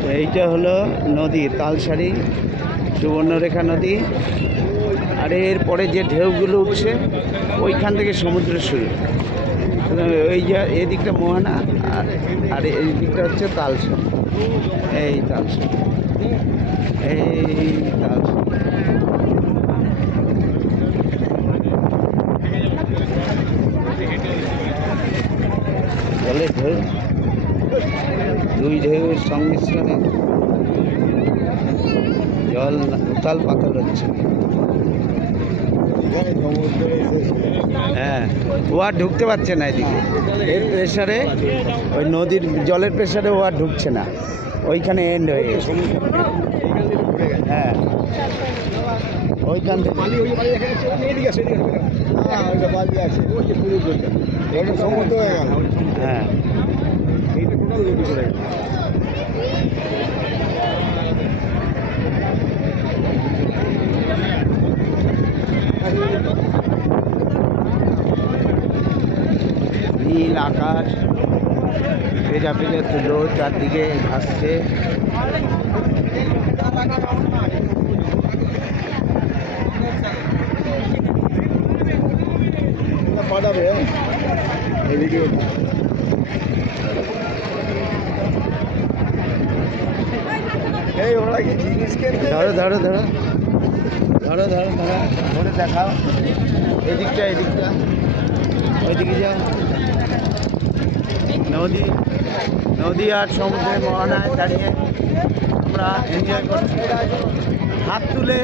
তো এইটা হলো নদী, তালসারি সুবর্ণরেখা নদী। আর এরপরে যে ঢেউগুলো উঠছে ওইখান থেকে সমুদ্র শুরু। ওই যে এদিকটা মোহনা, আর এই দিকটা হচ্ছে তালসারি। এই তালসারি, এই তালসারি। জলের ঢেউ, দুই ঢেউয়ের সংমিশ্রণে জল উতাল পাতাল হচ্ছে। হ্যাঁ, ও আর ঢুকতে পারছে না এদিকে, এর প্রেশারে, ওই নদীর জলের প্রেশারে ও আর ঢুকছে না, ওইখানে এন্ড হয়ে গেছে। হ্যাঁ, ওইখান থেকে হ্যাঁ, নীল আকাশ, পেজা পেজা তুলো চারদিকে ভাসছে। পাঠাবে এদিকে এই ওরা কি জিনিস কিনতে ধরো ধরো ধরো ধরো ধরো ধরো ধরে দেখাও এদিকটা, এদিকটা, ওইদিকে যাও। নদী, নদী আর সমুদ্রের মোহনায় দাঁড়িয়ে আমরা এনজয় করছি হাত তুলে।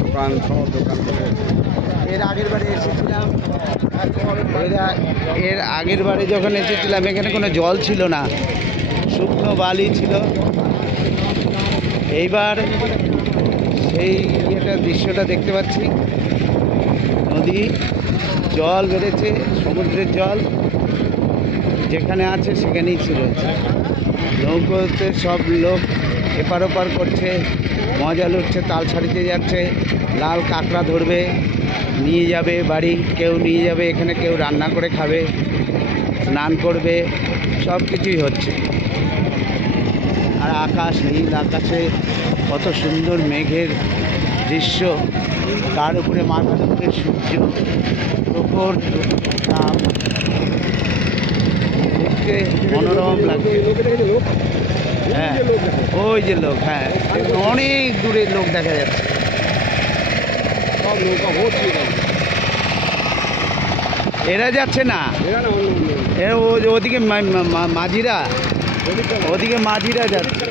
দোকান, সব দোকান করে এর আগের বারে এসেছিলাম, এর আগের বারে যখন এসেছিলাম এখানে কোনো জল ছিল না, শুকনো বালি ছিল। এইবার সেই দৃশ্যটা দেখতে পাচ্ছি, নদী, জল বেড়েছে, সমুদ্রের জল যেখানে আছে সেখানেই ছিল। নৌকোতে সব লোক এপার ওপার করছে, মজা লুটছে, তালসারিতে যাচ্ছে, লাল কাঁকড়া ধরবে, নিয়ে যাবে বাড়ি, কেউ নিয়ে যাবে এখানে, কেউ রান্না করে খাবে, স্নান করবে, সব কিছুই হচ্ছে। আর আকাশ, নীল আকাশে কত সুন্দর মেঘের দৃশ্য, তার উপরে মাথার উপরে সূর্য, প্রখর তাপ, দেখতে মনোরম লাগে। হ্যাঁ, ওই যে লোক, হ্যাঁ, অনেক দূরে লোক দেখা যাচ্ছে, সব নৌকা হচ্ছে। এরা যাচ্ছে না, ওদিকে মাঝিরা, ওদিকে মাঝিরা যাচ্ছে।